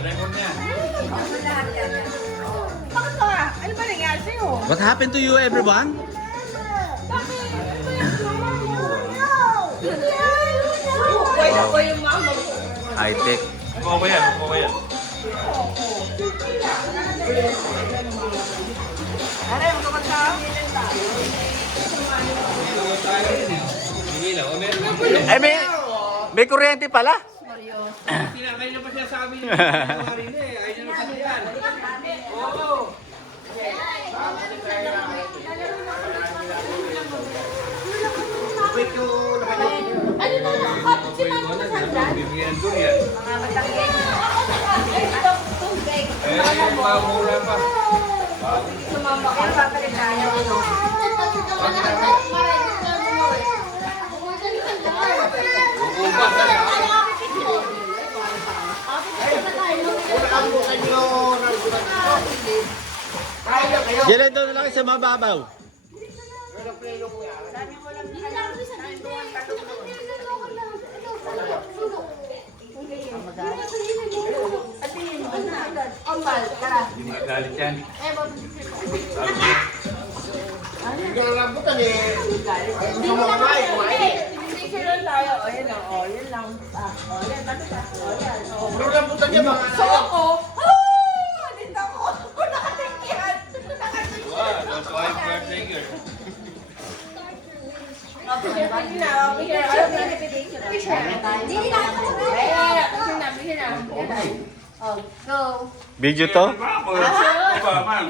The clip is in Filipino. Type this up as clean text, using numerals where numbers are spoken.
Record niya. Bakit ka? Ano ba nangyari sa'yo? What happened to you, everyone? Uy, ako yung mama mo. High-tech. Kuha ba yan? Kuha ba yan? Aray, magkakanta. Hindi na. Eh, may kuryente pala. Sinakay na pa siya sa amin. Ay na naman yan. Oo. Ano na nakakapit si mama mo sa dyan? Bibigyan doon yan. Mga matangin. Ay, ito, tubig. Mamura pa. Sumamba ka. Ay, papalit tayo. Ano? Diyan doon lang sa mababaw. Ombal, tara. Hindi magalit yan. Hindi sila tayo. O, yun lang. O, yun lang. O, yan. Bakit ka? O, yan. O. So ako, dito ako. Nakatingkihan. Wow, that's why birthday girl. Oh, go. Video to? Di ba, ma'am?